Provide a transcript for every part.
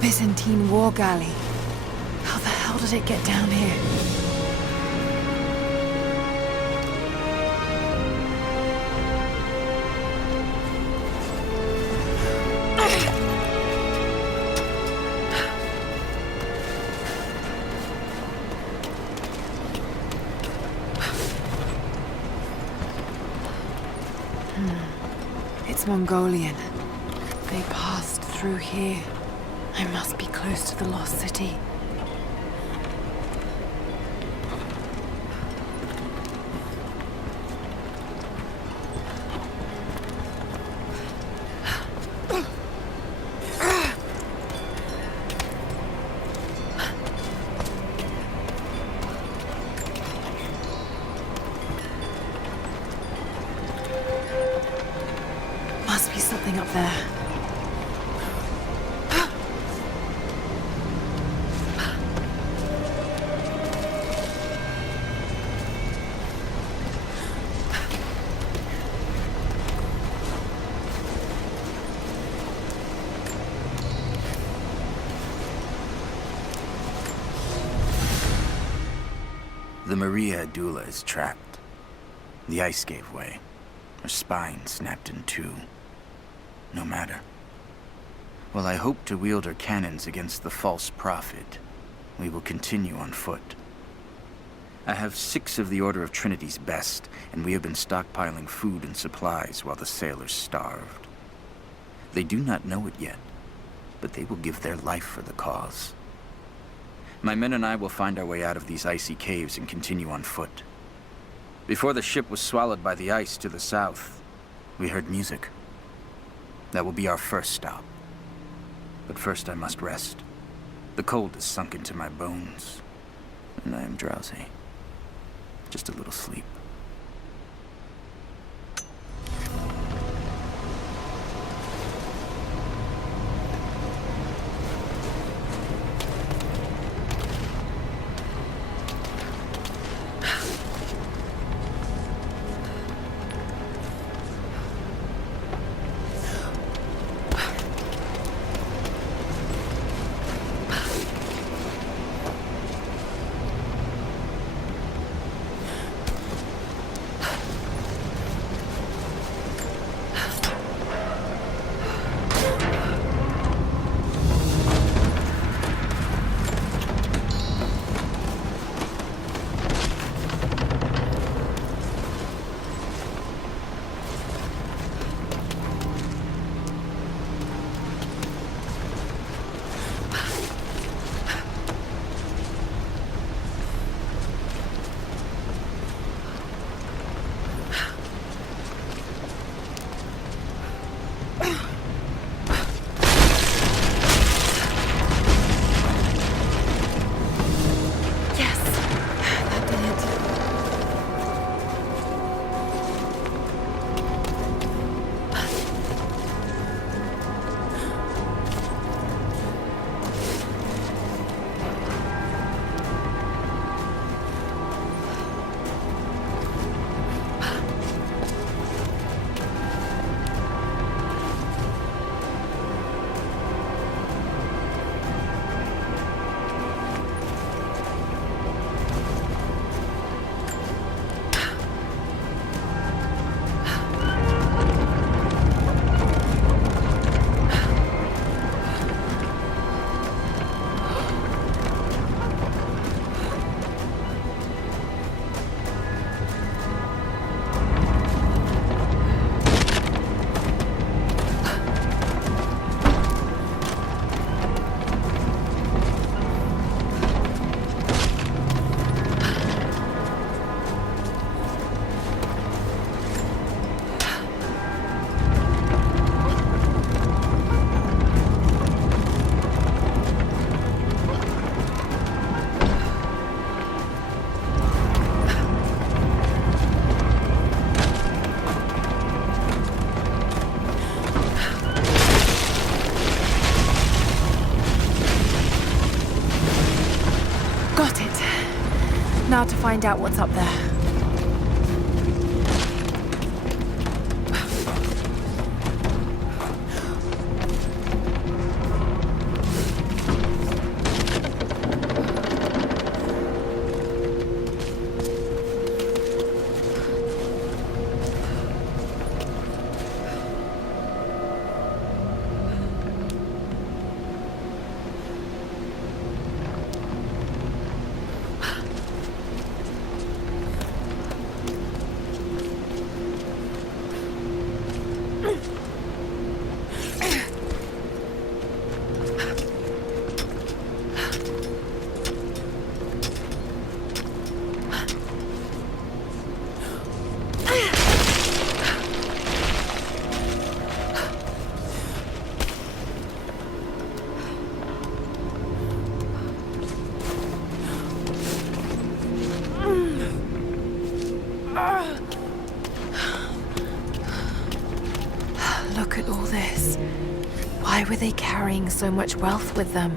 Byzantine war galley. How the hell did it get down here? It's Mongolian. They passed through here. I must be close to the lost city. Must be something up there. The Maria Adula is trapped. The ice gave way. Her spine snapped in two. No matter. While I hope to wield her cannons against the false prophet, we will continue on foot. I have 6 of the Order of Trinity's best, and we have been stockpiling food and supplies while the sailors starved. They do not know it yet, but they will give their life for the cause. My men and I will find our way out of these icy caves and continue on foot. Before the ship was swallowed by the ice to the south, we heard music. That will be our first stop. But first I must rest. The cold has sunk into my bones, and I am drowsy. Just a little sleep. Now to find out what's up there. Look at all this. Why were they carrying so much wealth with them?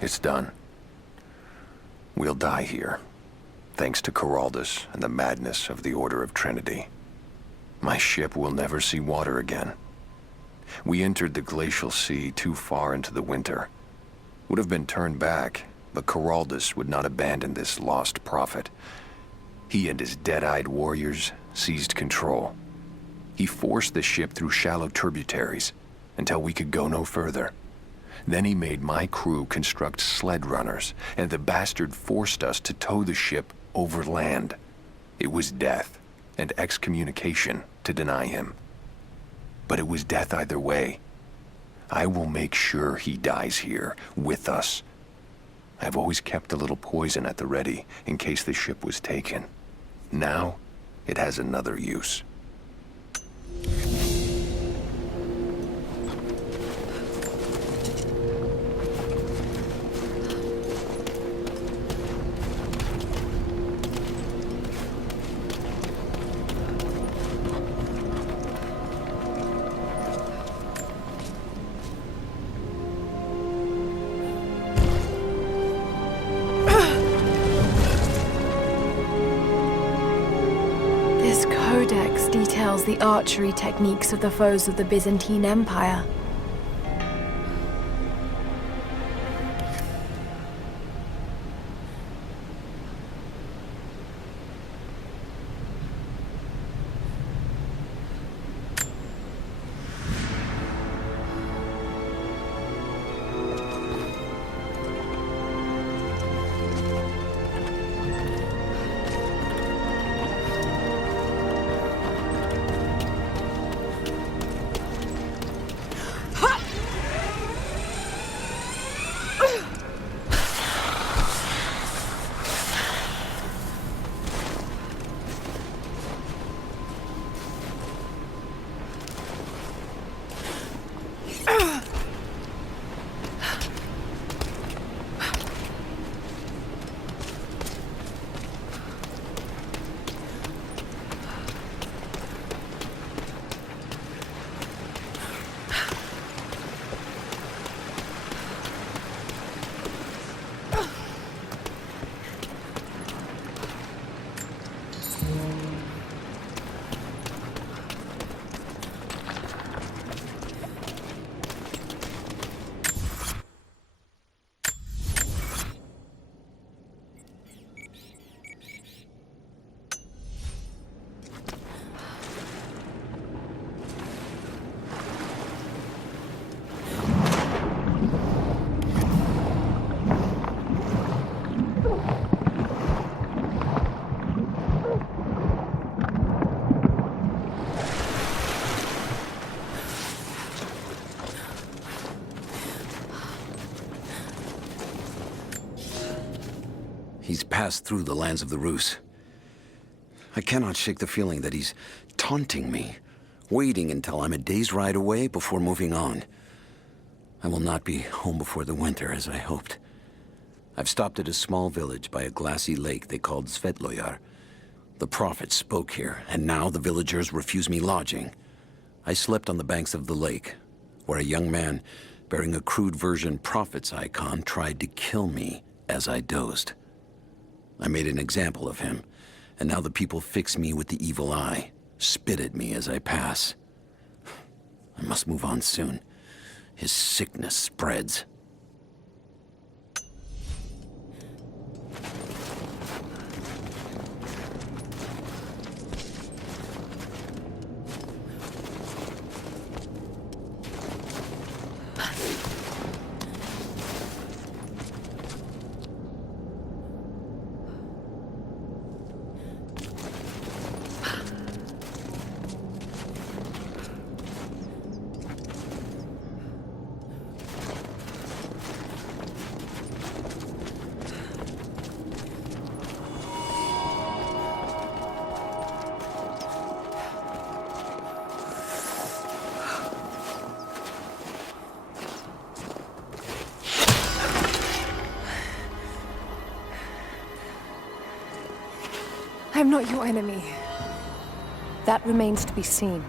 It's done. We'll die here, thanks to Coraldus and the madness of the Order of Trinity. My ship will never see water again. We entered the glacial sea too far into the winter. Would have been turned back, but Coraldus would not abandon this lost prophet. He and his dead-eyed warriors seized control. He forced the ship through shallow tributaries until we could go no further. Then he made my crew construct sled runners, and the bastard forced us to tow the ship over land. It was death and excommunication to deny him. But it was death either way. I will make sure he dies here, with us. I've always kept a little poison at the ready, in case the ship was taken. Now, it has another use. This codex details the archery techniques of the foes of the Byzantine Empire. He's passed through the lands of the Rus. I cannot shake the feeling that he's taunting me, waiting until I'm a day's ride away before moving on. I will not be home before the winter, as I hoped. I've stopped at a small village by a glassy lake they called Svetloyar. The prophet spoke here, and now the villagers refuse me lodging. I slept on the banks of the lake, where a young man bearing a crude version prophet's icon tried to kill me as I dozed. I made an example of him, and now the people fix me with the evil eye, spit at me as I pass. I must move on soon. His sickness spreads. I'm not your enemy. That remains to be seen.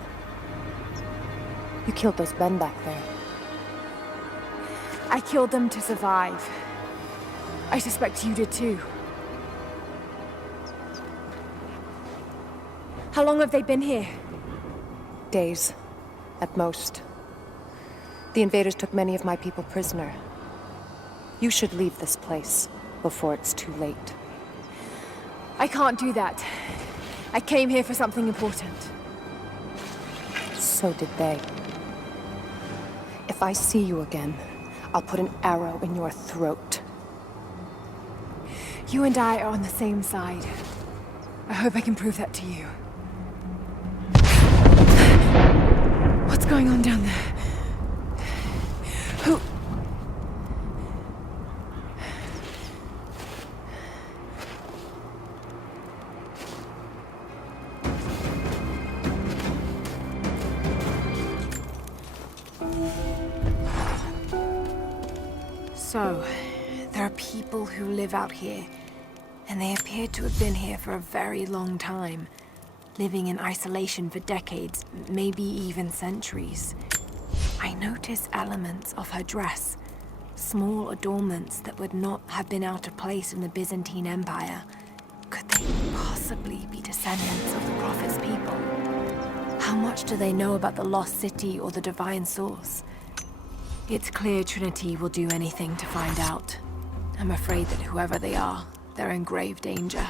You killed those men back there. I killed them to survive. I suspect you did too. How long have they been here? Days, at most. The invaders took many of my people prisoner. You should leave this place before it's too late. I can't do that. I came here for something important. So did they. If I see you again, I'll put an arrow in your throat. You and I are on the same side. I hope I can prove that to you. What's going on down there? Who... So, there are people who live out here, and they appear to have been here for a very long time, living in isolation for decades, maybe even centuries. I notice elements of her dress, small adornments that would not have been out of place in the Byzantine Empire. Could they possibly be descendants of the Prophet's people? How much do they know about the lost city or the divine source? It's clear Trinity will do anything to find out. I'm afraid that whoever they are, they're in grave danger.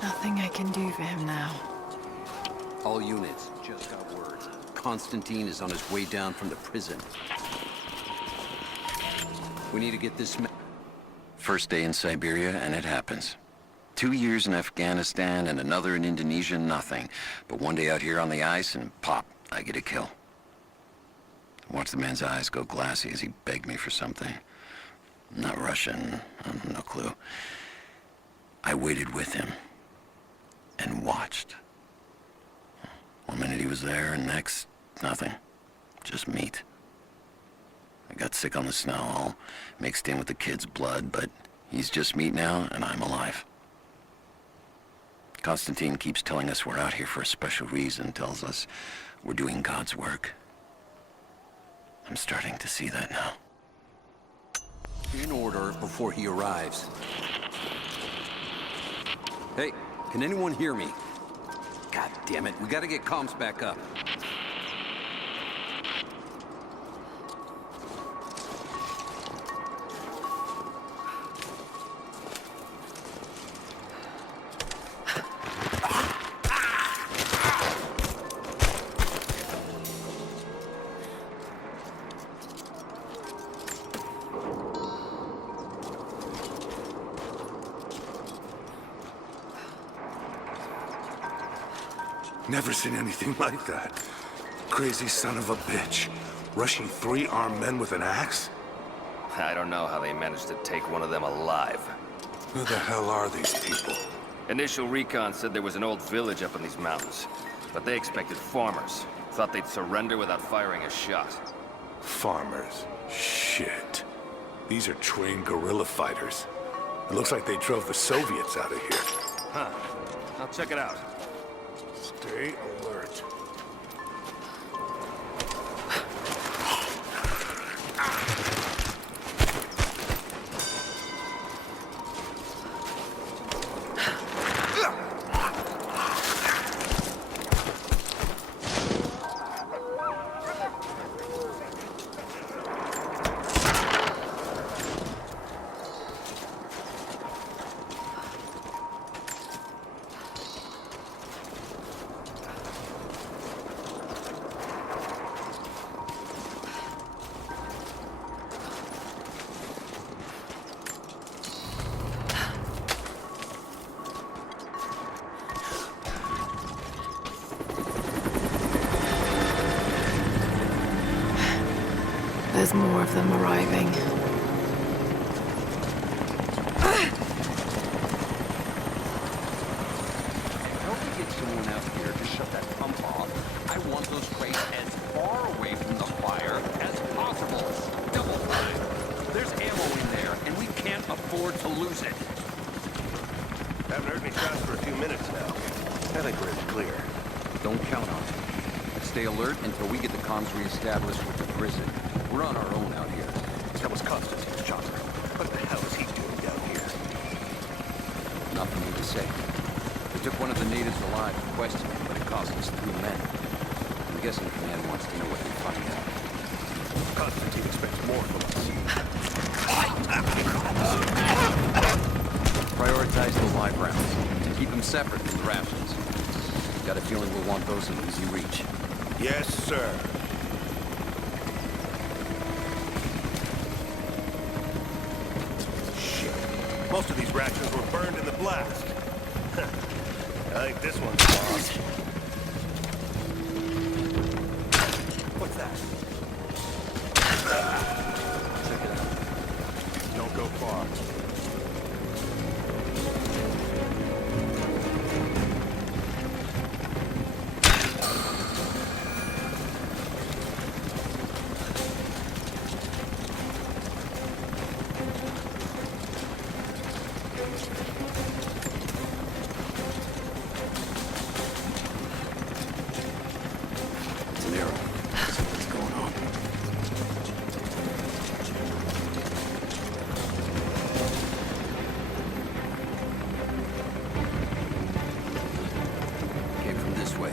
Nothing I can do for him now. All units, just got word. Constantine is on his way down from the prison. We need to get this First day in Siberia, and it happens. 2 years in Afghanistan and another in Indonesia, nothing. But one day out here on the ice, and pop, I get a kill. Watch the man's eyes go glassy as he begged me for something. Not Russian, no clue. I waited with him and watched. One minute he was there, and next, nothing. Just meat. I got sick on the snow, all mixed in with the kid's blood, but he's just meat now, and I'm alive. Constantine keeps telling us we're out here for a special reason, tells us we're doing God's work. I'm starting to see that now. In order before he arrives. Hey, can anyone hear me? God damn it, we gotta get comms back up. Never seen anything like that. Crazy son of a bitch. Rushing 3 armed men with an axe? I don't know how they managed to take one of them alive. Who the hell are these people? Initial recon said there was an old village up in these mountains, but they expected farmers. Thought they'd surrender without firing a shot. Farmers. Shit. These are trained guerrilla fighters. It looks like they drove the Soviets out of here. Huh. I'll check it out. Stay alert. There's more of them arriving. Help me get someone out here to shut that pump off. I want those crates as far away from the fire as possible. Double time. There's ammo in there, and we can't afford to lose it. Haven't heard any shots for a few minutes now. I think we're clear. Don't count on it. Stay alert until we get the comms reestablished with the prison. We're on our own out here. That was Constantine's chopper. What the hell is he doing down here? Not for me to say. They took one of the natives alive for questioning, but it cost us 3 men. I'm guessing Command wants to know what they find out. Constantine expects more from us. Prioritize the live rounds. Keep them separate from the rations. Got a feeling we'll want those in easy reach. Yes, sir. Most of these rations were burned in the blast. I think this one's lost. What's that? Check it out. Don't go far. It's an arrow. Something's going on. Came from this way.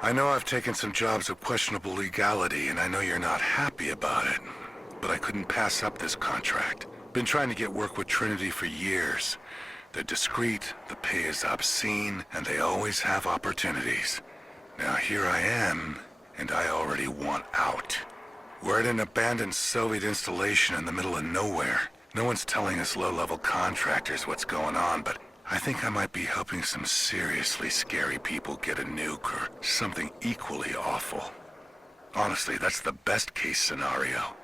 I know I've taken some jobs of questionable legality, and I know you're not happy about it. But I couldn't pass up this contract. Been trying to get work with Trinity for years. They're discreet, the pay is obscene, and they always have opportunities. Now here I am, and I already want out. We're at an abandoned Soviet installation in the middle of nowhere. No one's telling us low-level contractors what's going on, but I think I might be helping some seriously scary people get a nuke or something equally awful. Honestly, that's the best-case scenario.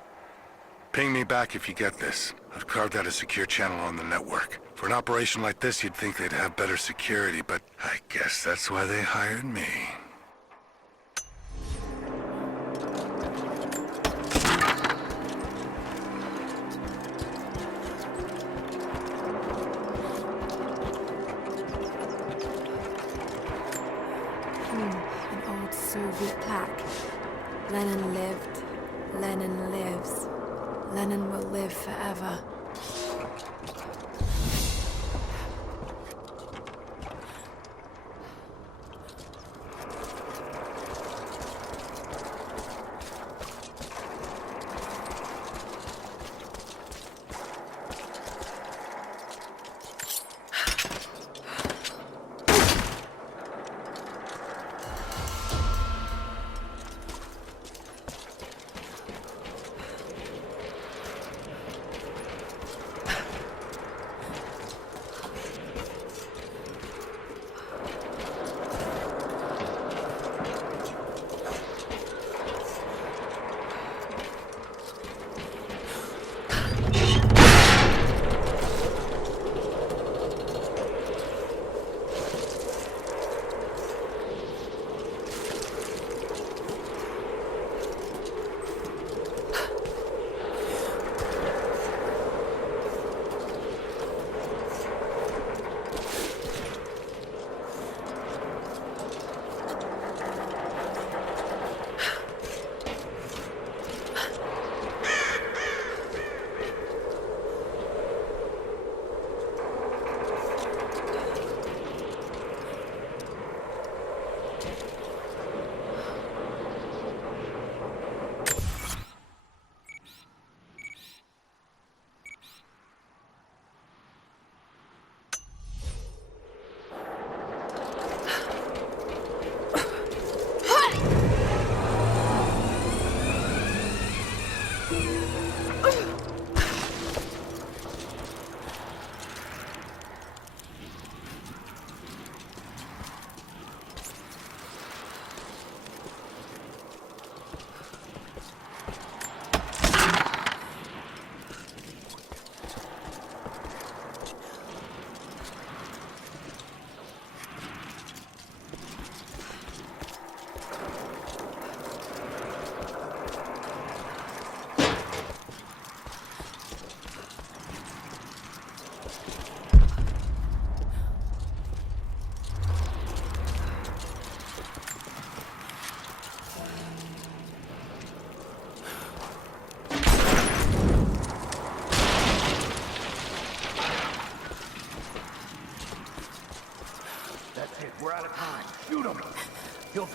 Ping me back if you get this. I've carved out a secure channel on the network. For an operation like this, you'd think they'd have better security, but I guess that's why they hired me. An old Soviet plaque. Lenin lived. Lenin lives. Lenin will live forever.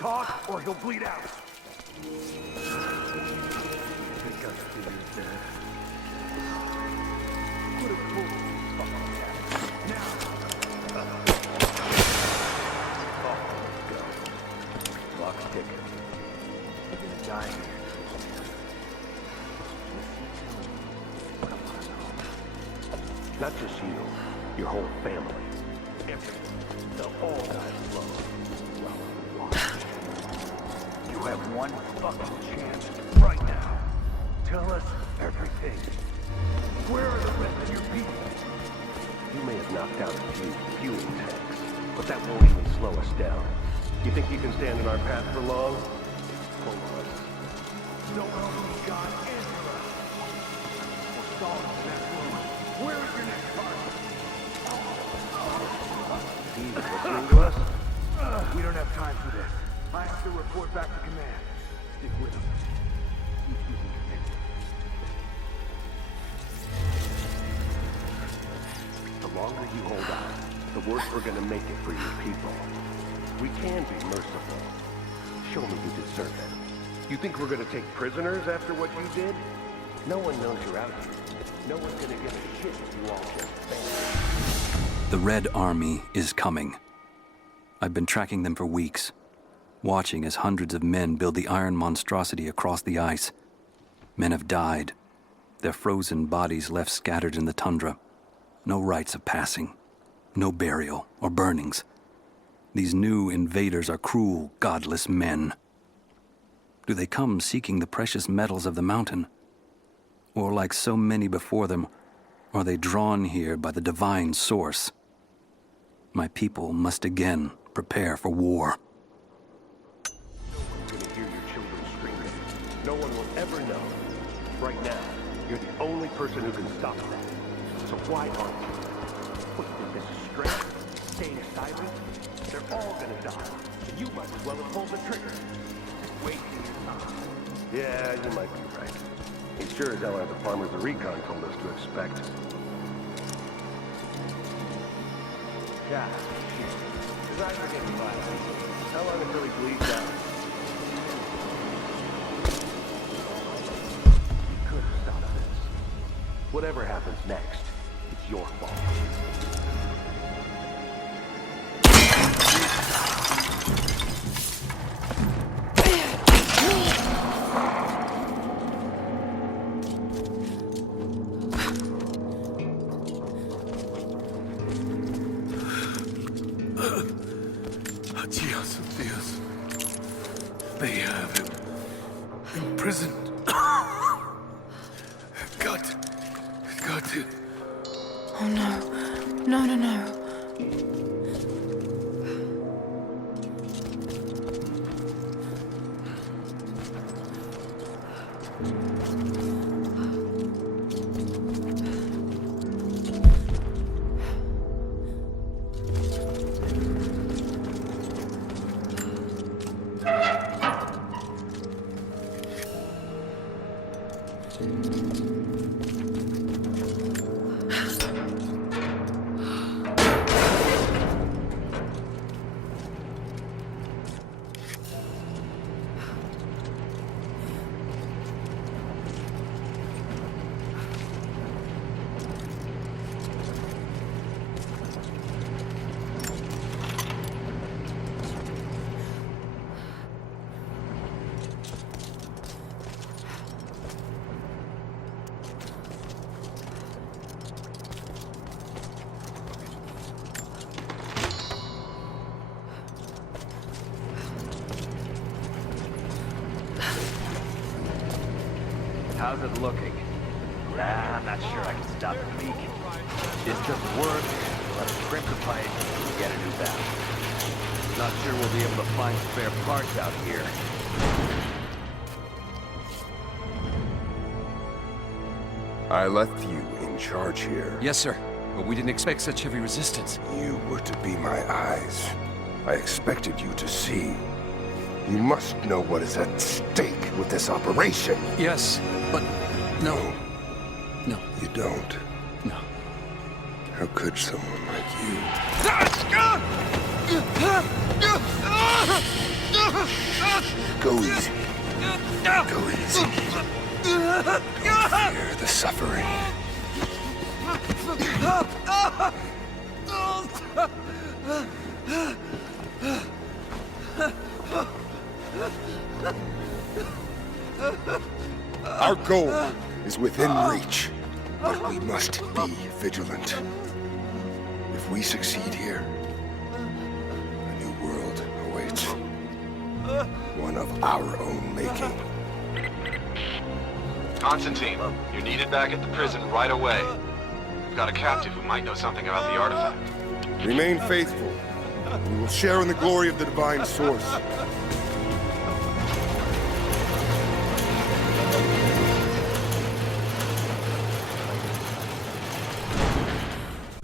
talk, or he'll bleed out. Think I figured that. Put a bullet in his fucking head. Now! Oh, go. Clock's ticking. You're gonna die here. Not just you, your whole family. Everyone. They'll all die slow. You have one fucking chance right now. Tell us everything. Where are the rest of your people? You may have knocked out a few fuel tanks, but that won't even slow us down. You think you can stand in our path for long? Hold on. Don't help me, God, answer us. We're stalling in that room. Where is your next target? He's listening to us? We don't have time for this. I have to report back to command. Stick with him. See if you can convince him. The longer you hold out, the worse we're gonna make it for your people. We can be merciful. Show me you deserve it. You think we're gonna take prisoners after what you did? No one knows you're out here. No one's gonna give a shit if you all just fail. The Red Army is coming. I've been tracking them for weeks, watching as hundreds of men build the iron monstrosity across the ice. Men have died, their frozen bodies left scattered in the tundra. No rites of passing, no burial or burnings. These new invaders are cruel, godless men. Do they come seeking the precious metals of the mountain? Or like so many before them, are they drawn here by the divine source? My people must again prepare for war. No one's gonna hear your children screaming. No one will ever know. Right now, you're the only person who can stop that. So why aren't you? What, you think this is strength? Staying silent? They're all gonna die. And you might as well have pulled the trigger. Wasting your time. Yeah, you might be right. He sure as hell had the farmers the recon told us to expect. Yeah, shit. His eyes are getting violent. How long until he bleeds out? You could have stopped this. Whatever happens next, it's your fault. They have him imprisoned. Got to. Oh no. No, no, no. How's it looking? I'm not sure I can stop the leak. It doesn't work. Let's crimp the pipe and get a new valve. Not sure we'll be able to find spare parts out here. I left you in charge here. Yes, sir. But we didn't expect such heavy resistance. You were to be my eyes. I expected you to see. You must know what is at stake with this operation. Yes, but no. No. You don't. No. How could someone like you? Go easy. Go easy. Don't fear the suffering. Our goal is within reach, but we must be vigilant. If we succeed here, a new world awaits. One of our own making. Constantine, you're needed back at the prison right away. We've got a captive who might know something about the artifact. Remain faithful. We will share in the glory of the divine source.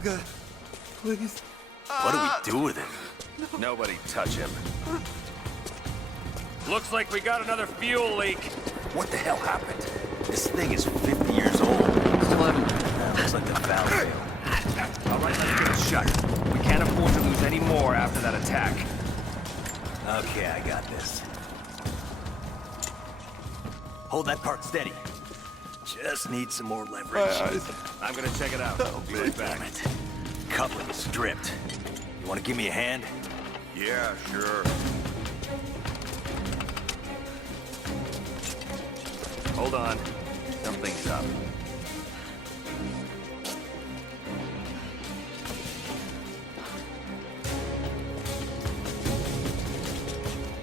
God, please. What do we do with him? Nobody touch him. Looks like we got another fuel leak. What the hell happened? This thing is 50 years old. Still haven't. Looks like the valve failed. All right, let's get it shut. We can't afford to lose any more after that attack. Okay, I got this. Hold that part steady. Just need some more leverage. I'm gonna check it out. I'll be right back. Damn it. Coupling stripped. You want to give me a hand? Yeah, sure. Hold on. Something's up.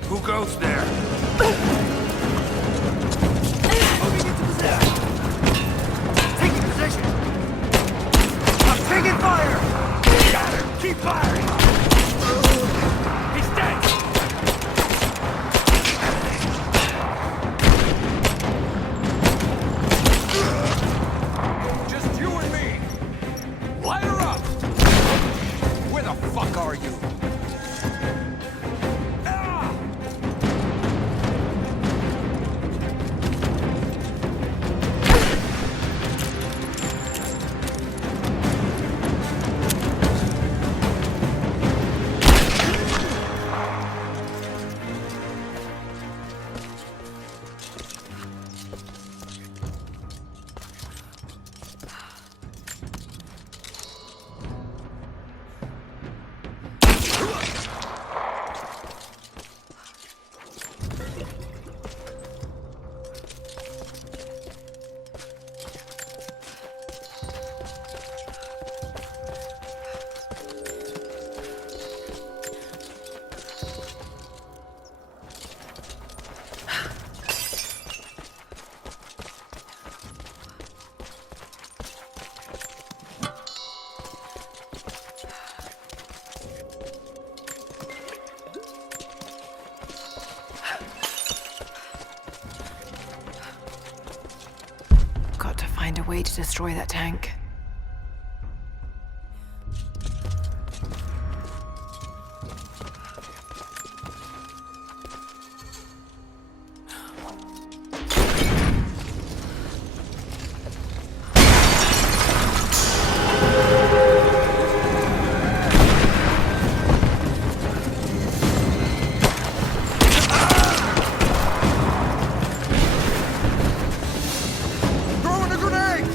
Who goes there? Moving into position. Taking position. I'm taking fire. Got her. Keep firing. He's dead. Just you and me. Light her up. Where the fuck are you? Got to find a way to destroy that tank. Throwing a grenade!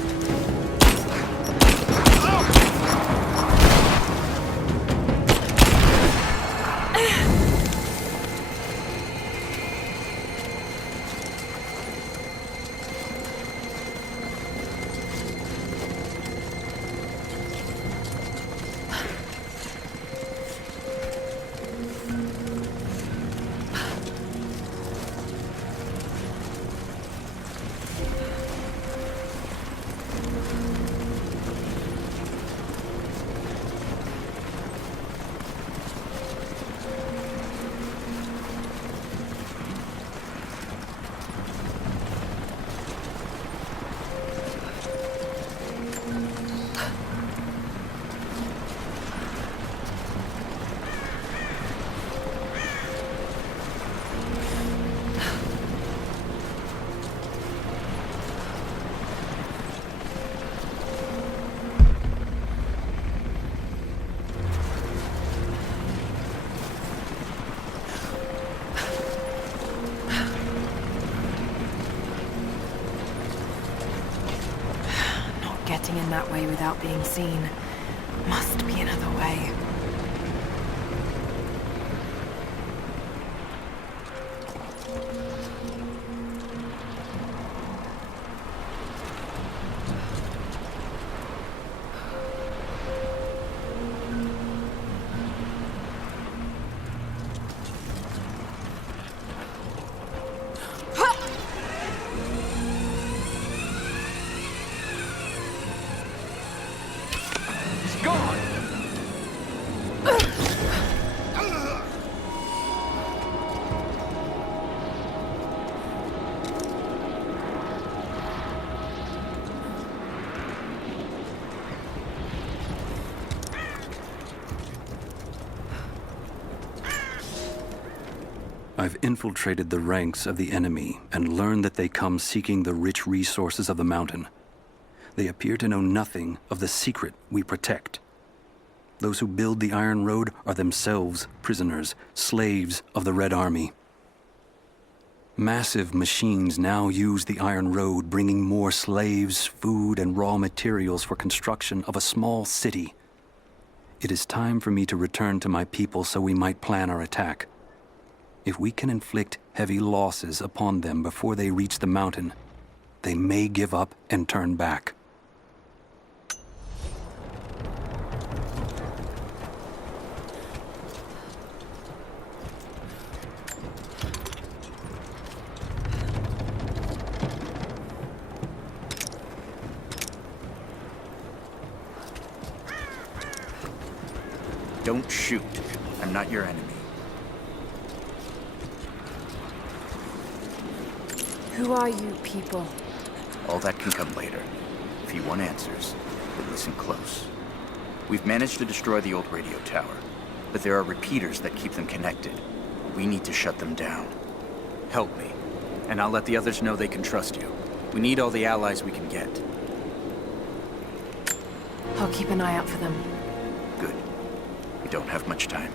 in that way without being seen. Must be another way. I've infiltrated the ranks of the enemy and learned that they come seeking the rich resources of the mountain. They appear to know nothing of the secret we protect. Those who build the Iron Road are themselves prisoners, slaves of the Red Army. Massive machines now use the Iron Road, bringing more slaves, food, and raw materials for construction of a small city. It is time for me to return to my people so we might plan our attack. If we can inflict heavy losses upon them before they reach the mountain, they may give up and turn back. Don't shoot. I'm not your enemy. Who are you people? All that can come later. If you want answers, then listen close. We've managed to destroy the old radio tower, but there are repeaters that keep them connected. We need to shut them down. Help me, and I'll let the others know they can trust you. We need all the allies we can get. I'll keep an eye out for them. Good. We don't have much time.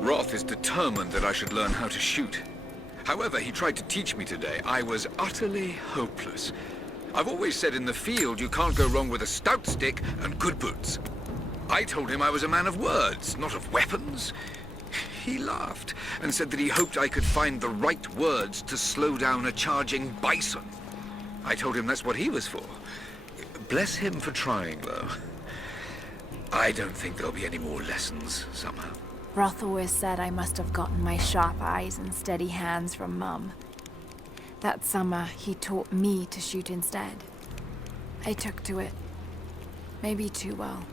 Roth is determined that I should learn how to shoot. However, he tried to teach me today. I was utterly hopeless. I've always said in the field you can't go wrong with a stout stick and good boots. I told him I was a man of words, not of weapons. He laughed and said that he hoped I could find the right words to slow down a charging bison. I told him that's what he was for. Bless him for trying, though. I don't think there'll be any more lessons somehow. Roth always said I must have gotten my sharp eyes and steady hands from Mum. That summer, he taught me to shoot instead. I took to it. Maybe too well.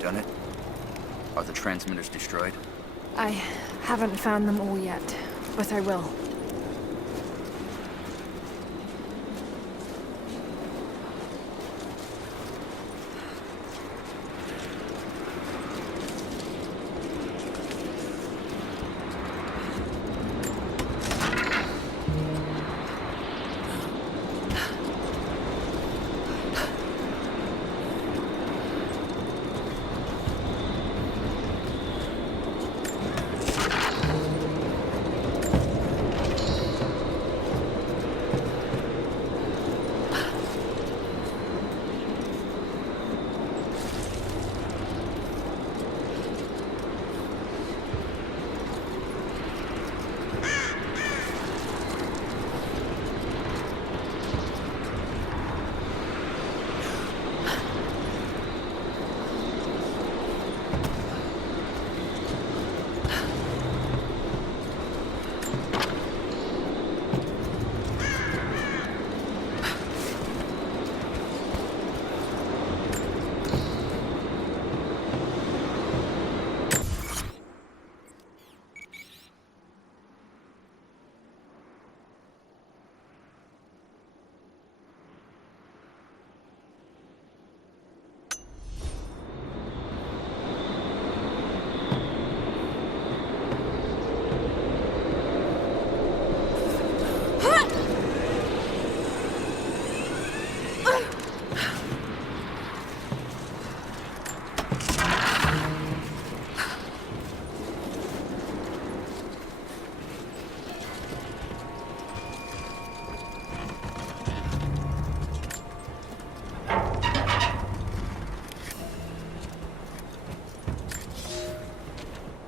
Done it? Are the transmitters destroyed? I haven't found them all yet, but I will.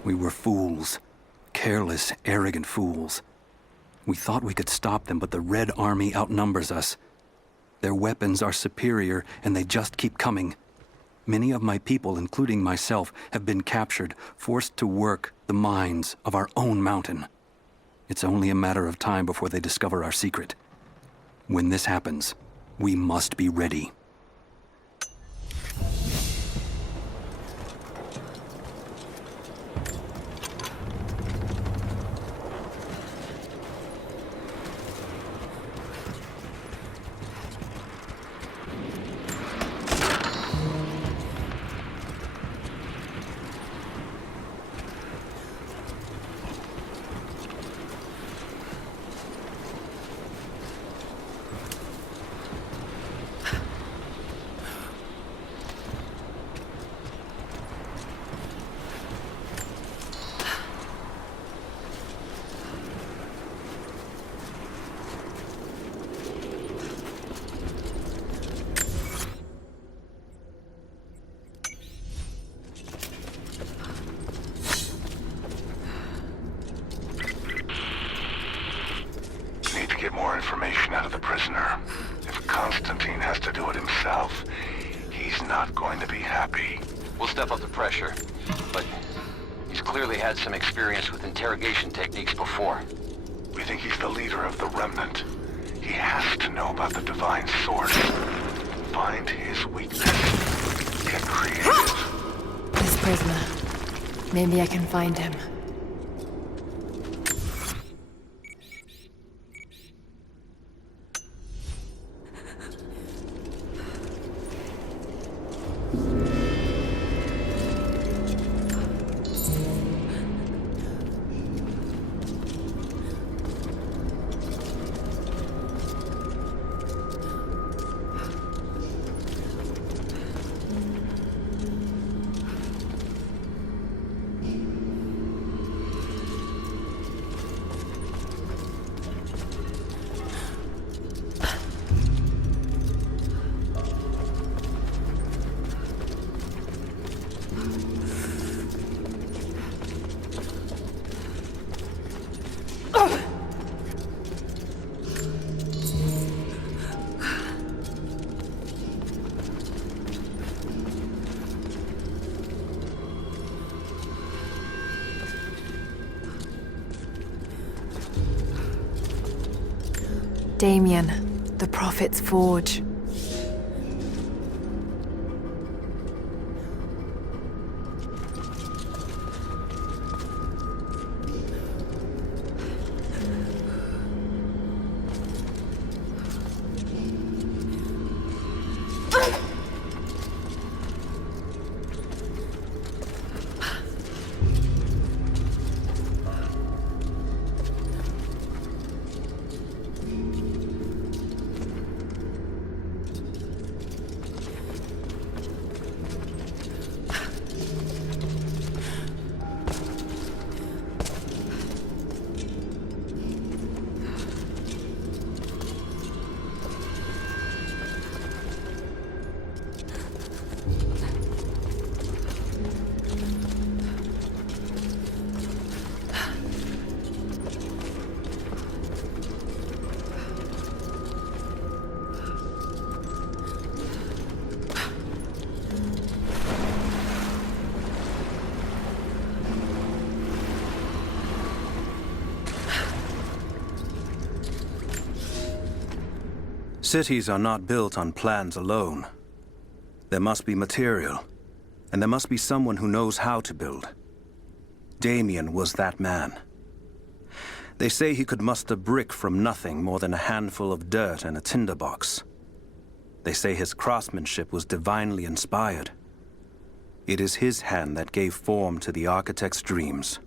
We were fools. Careless, arrogant fools. We thought we could stop them, but the Red Army outnumbers us. Their weapons are superior, and they just keep coming. Many of my people, including myself, have been captured, forced to work the mines of our own mountain. It's only a matter of time before they discover our secret. When this happens, we must be ready. Get more information out of the prisoner. If Constantine has to do it himself, he's not going to be happy. We'll step up the pressure, but he's clearly had some experience with interrogation techniques before. We think he's the leader of the Remnant. He has to know about the Divine Source. Find his weakness. Get creative. This prisoner. Maybe I can find him. Damien, the Prophet's Forge. Cities are not built on plans alone. There must be material, and there must be someone who knows how to build. Damien was that man. They say he could muster brick from nothing more than a handful of dirt and a tinderbox. They say his craftsmanship was divinely inspired. It is his hand that gave form to the architect's dreams.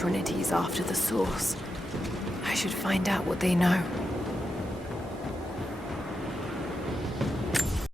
Trinity's after the source. I should find out what they know.